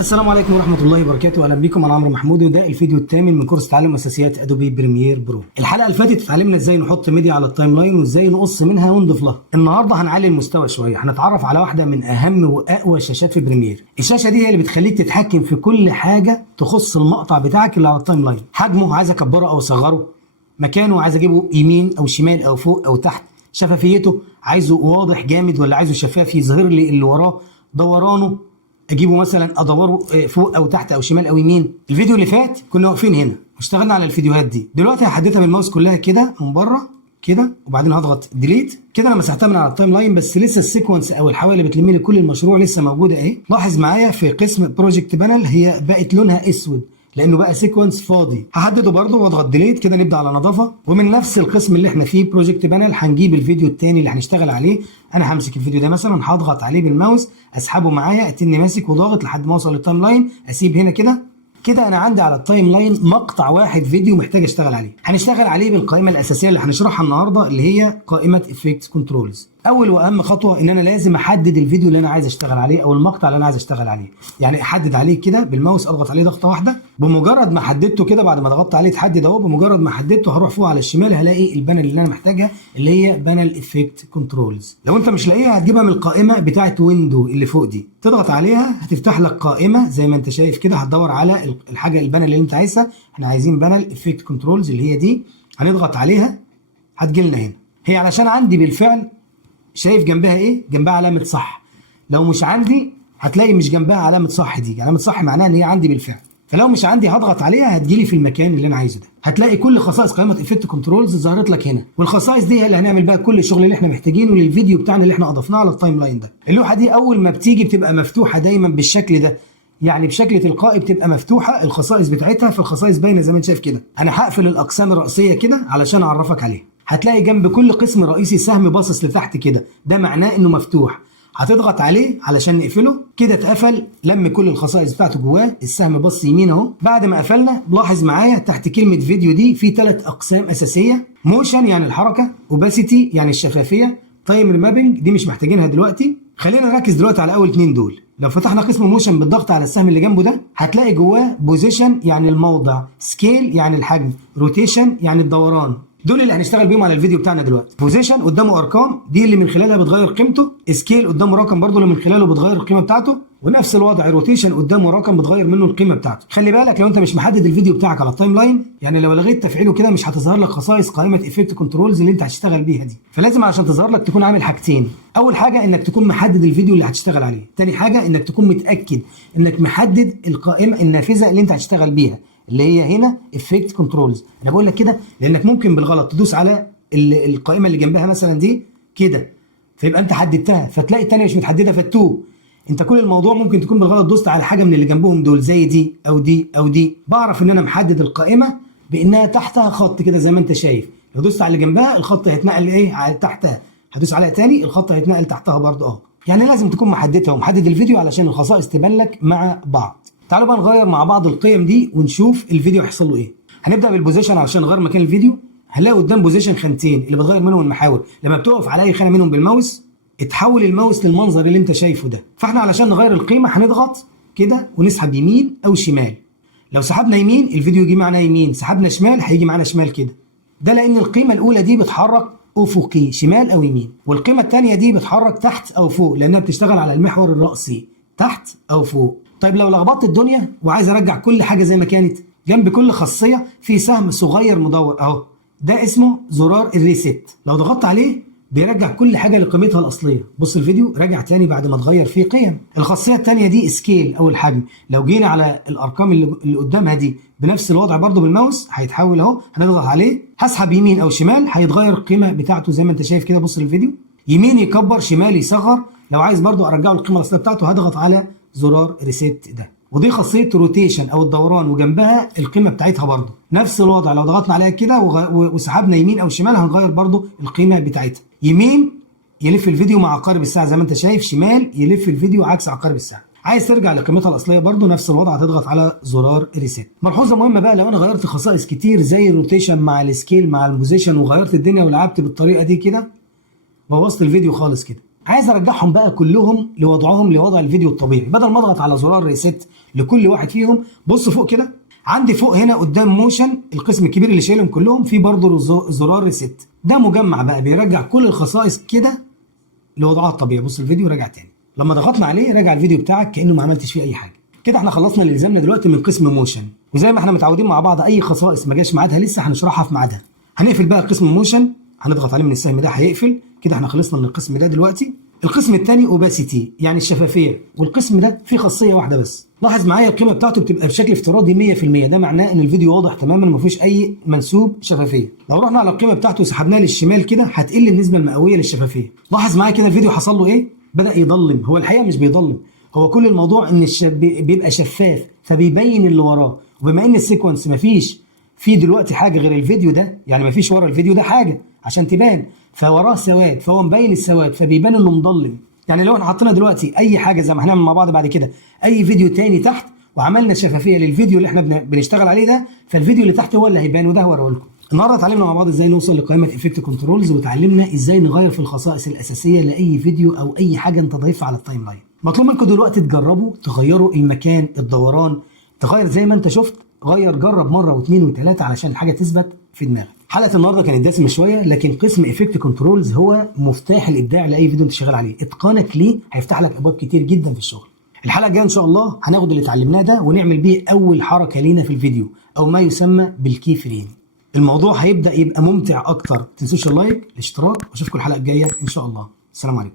السلام عليكم ورحمة الله وبركاته، أهلا بكم. أنا عمرو محمود وده الفيديو الثامن من كورس تعلم أساسيات أدوبي بريمير برو. الحلقة اللي فاتت اتعلمنا إزاي نحط ميديا على التايم لاين وإزاي نقص منها ونضيف لها. النهاردة هنعلي المستوى شوية، هنتعرف على واحدة من أهم وأقوى الشاشات في بريمير. الشاشة دي هي اللي بتخليك تتحكم في كل حاجة تخص المقطع بتاعك اللي على التايم لاين. حجمه عايز أكبره أو أصغره، مكانه عايز أجيبه يمين أو شمال أو فوق أو تحت، شفافيته عايزه واضح جامد ولا عايزه شفاف يظهر لي اللي وراه، دورانه اجيبه مثلا ادوره فوق او تحت او شمال او يمين. الفيديو اللي فات كنا واقفين هنا واشتغلنا على الفيديوهات دي. دلوقتي هحددها بالماوس كلها كده من بره كده، وبعدين هضغط ديليت كده. انا مسحتها من على التايم لاين، بس لسه السيكونس او الحواله اللي بتلم لي كل المشروع لسه موجوده اهي. لاحظ معايا في قسم بروجكت بانل هي بقت لونها اسود لانه بقى سيكونس فاضي. هحدده برده واضغط ديليت كده، نبدا على نظافه. ومن نفس القسم اللي احنا فيه بروجكت بانل هنجيب الفيديو الثاني اللي هنشتغل عليه. انا همسك الفيديو ده مثلا، هضغط عليه بالماوس، اسحبه معايا، اتني ماسك وضاغط لحد ما اوصل للتايم لاين، اسيب هنا كده. كده انا عندي على التايم لاين مقطع واحد فيديو محتاج اشتغل عليه. هنشتغل عليه بالقائمه الاساسيه اللي هنشرحها النهارده اللي هي قائمه افكت كنترولز. اول واهم خطوه ان انا لازم احدد الفيديو اللي انا عايز اشتغل عليه او المقطع اللي انا عايز اشتغل عليه. يعني احدد عليه كده بالماوس، اضغط عليه ضغطه واحده. بمجرد ما حددته كده، بعد ما ضغطت عليه اتحدد اهو، بمجرد ما حددته هروح فوق على الشمال هلاقي البانل اللي انا محتاجها اللي هي بانل افكت كنترولز. لو انت مش لاقيها هتجيبها من القائمه بتاعه ويندو اللي فوق دي، تضغط عليها هتفتح لك قائمه زي ما انت شايف كده. هتدور على الحاجه البانل اللي انت عايزها. احنا عايزين بانل افكت كنترولز اللي هي دي، هنضغط عليها هتجي لنا هنا. هي علشان عندي بالفعل شايف جنبها ايه؟ جنبها علامه صح. لو مش عندي هتلاقي مش جنبها علامه صح، دي علامه صح معناها ان هي عندي بالفعل. فلو مش عندي هضغط عليها هتجيلي في المكان اللي انا عايزه ده. هتلاقي كل خصائص قائمه افكت كنترولز ظهرت لك هنا، والخصائص دي هي اللي هنعمل بقى كل الشغل اللي احنا محتاجينه للفيديو بتاعنا اللي احنا اضفناه على التايم لاين ده. اللوحه دي اول ما بتيجي بتبقى مفتوحه دايما بالشكل ده، يعني بشكل تلقائي بتبقى مفتوحه الخصائص بتاعتها، فالخصائص باينه زي ما انت شايف كده. انا هقفل الاقسام الرئيسيه كده علشان اعرفك عليها. هتلاقي جنب كل قسم رئيسي سهم باصص لتحت كده، ده معناه انه مفتوح. هتضغط عليه علشان نقفله كده. اتقفل، لم كل الخصائص بتاعته جواه، السهم بص يمين اهو. بعد ما قفلنا لاحظ معايا تحت كلمه فيديو دي في 3 اقسام اساسيه: موشن يعني الحركه، اوباسيتي يعني الشفافيه، تايم مابنج دي مش محتاجينها دلوقتي. خلينا نركز دلوقتي على اول 2 دول. لو فتحنا قسم موشن بالضغط على السهم اللي جنبه ده هتلاقي جواه بوزيشن يعني الموضع، سكيل يعني الحجم، روتيشن يعني الدوران. دول اللي هنشتغل بيهم على الفيديو بتاعنا دلوقتي. بوزيشن قدامه ارقام دي اللي من خلالها بتغير قيمته، سكيل قدامه رقم برضه اللي من خلاله بتغير القيمه بتاعته، ونفس الوضع روتيشن قدامه رقم بتغير منه القيمه بتاعته. خلي بالك لو انت مش محدد الفيديو بتاعك على التايم لاين، يعني لو لغيت تفعيله كده مش هتظهر لك خصائص قائمه افكت كنترولز اللي انت هتشتغل بيها دي. فلازم عشان تظهر لك تكون عامل حاجتين: اول حاجه انك تكون محدد الفيديو اللي هتشتغل عليه، تاني حاجه انك تكون متاكد انك محدد القائمه النافذه اللي انت هتشتغل بيها اللي هي هنا افكت كنترولز. انا بقول لك كده لانك ممكن بالغلط تدوس على القائمه اللي جنبها مثلا دي كده، فيبقى انت حددتها فتلاقي الثانيه مش متحدده فتوه. انت كل الموضوع ممكن تكون بالغلط دوست على حاجه من اللي جنبهم دول زي دي او دي او دي. بعرف ان انا محدد القائمه بانها تحتها خط كده زي ما انت شايف. لو دوست على اللي جنبها الخط هيتنقل ايه على تحتها، هدوس عليها تاني الخط هيتنقل تحتها برضه اهو. يعني لازم تكون محددها ومحدد الفيديو علشان الخصائص تبان لك مع بعض. تعالوا بقى نغير مع بعض القيم دي ونشوف الفيديو هيحصل له ايه. هنبدا بالبوزيشن علشان نغير مكان الفيديو. هنلاقي قدام بوزيشن خانتين اللي بتغير منهم المحاور. لما بتقف على اي خانه منهم بالماوس اتحول الماوس للمنظر اللي انت شايفه ده. فاحنا علشان نغير القيمه هنضغط كده ونسحب يمين او شمال. لو سحبنا يمين الفيديو يجي معانا يمين، سحبنا شمال هيجي معانا شمال كده. ده لان القيمه الاولى دي بتحرك افقي شمال او يمين، والقيمه الثانيه دي بتحرك تحت او فوق لانها بتشتغل على المحور الرأسي تحت او فوق. طيب لو لخبطت الدنيا وعايز ارجع كل حاجه زي ما كانت، جنب كل خاصيه في سهم صغير مدور اهو، ده اسمه زرار الريست. لو ضغطت عليه بيرجع كل حاجه لقيمتها الاصليه. بص الفيديو رجع تاني بعد ما اتغير فيه قيم. الخاصيه الثانيه دي سكيل او الحجم. لو جينا على الارقام اللي قدامها دي بنفس الوضع برضو بالماوس هيتحول اهو، هنضغط عليه هسحب يمين او شمال هيتغير القيمه بتاعته زي ما انت شايف كده. بص الفيديو يمين يكبر شمال يصغر. لو عايز برضو ارجعه القيمه الاصليه بتاعته هضغط على زرار ريست ده. ودي خاصيه روتيشن او الدوران وجنبها القيمه بتاعتها برضو نفس الوضع. لو ضغطنا عليها كده وسحبنا يمين او شمال هنغير برضو القيمه بتاعتها. يمين يلف الفيديو مع عقارب الساعه زي ما انت شايف، شمال يلف الفيديو عكس عقارب الساعه. عايز ترجع لقيمتها الاصليه برضو نفس الوضع هتضغط على زرار ريست. ملحوظه مهمه بقى، لو انا غيرت خصائص كتير زي الروتيشن مع السكيل مع البوزيشن وغيرت الدنيا ولعبت بالطريقه دي كده بوظت الفيديو خالص كده. عايز ارجعهم بقى كلهم لوضعهم لوضع الفيديو الطبيعي، بدل ما اضغط على زرار ريست لكل واحد فيهم. بص فوق كده، عندي فوق هنا قدام موشن القسم الكبير اللي شايلهم كلهم، في برضه زرار ريست، ده مجمع بقى بيرجع كل الخصائص كده لوضعها الطبيعي. بص الفيديو راجع تاني، لما ضغطنا عليه رجع الفيديو بتاعك كانه ما عملتش فيه اي حاجه. كده احنا خلصنا اللي لزمنا دلوقتي من قسم موشن، وزي ما احنا متعودين مع بعض اي خصائص ما جاش ميعادها لسه هنشرحها في ميعادها. هنقفل بقى قسم موشن، هنضغط عليه من السهم ده هيقفل كده. احنا خلصنا من القسم ده دلوقتي. القسم الثاني اوباسيتي يعني الشفافيه، والقسم ده فيه خاصيه واحده بس. لاحظ معايا القيمه بتاعته بتبقى بشكل افتراضي 100%، ده معناه ان الفيديو واضح تماما ما فيهوش اي منسوب شفافيه. لو رحنا على القيمه بتاعته وسحبناها للشمال كده هتقل النسبه المئويه للشفافيه. لاحظ معايا كده الفيديو حصل له ايه؟ بدأ يضلم. هو الحقيقه مش بيضلم، هو كل الموضوع ان بيبقى شفاف فبيبين اللي وراه. وبما ان السيكونس مفيش في دلوقتي حاجه غير الفيديو ده، يعني مفيش ورا الفيديو ده حاجه عشان تبان، فوراه سواد فهو مبين السواد فبيبان انه مضلم. يعني لو احنا حطينا دلوقتي اي حاجه زي ما هنعمل مع بعض بعد كده اي فيديو تاني تحت وعملنا شفافيه للفيديو اللي احنا بنشتغل عليه ده، فالفيديو اللي تحت هو اللي هيبان، وده هوريه لكم. النهارده اتعلمنا مع بعض ازاي نوصل لقائمه افكت كنترولز، وتعلمنا ازاي نغير في الخصائص الاساسيه لاي فيديو او اي حاجه انت ضايفها على التايم لاين. مطلوب منكم دلوقتي تجربوا تغيروا المكان، الدوران، تغير زي ما انت شفت. غير، جرب مره واثنين وثلاثه علشان الحاجه تثبت في دماغك. حلقه النهارده كانت دسمه شويه، لكن قسم افكت كنترولز هو مفتاح الابداع لاي فيديو انت شغال عليه. اتقانك ليه هيفتح لك ابواب كتير جدا في الشغل. الحلقه الجايه ان شاء الله هناخد اللي اتعلمناه ده ونعمل بيه اول حركه لينا في الفيديو او ما يسمى بالكي فريم. الموضوع هيبدا يبقى ممتع اكتر. ما تنسوش اللايك، الاشتراك، واشوفكم الحلقه الجايه ان شاء الله. السلام عليكم.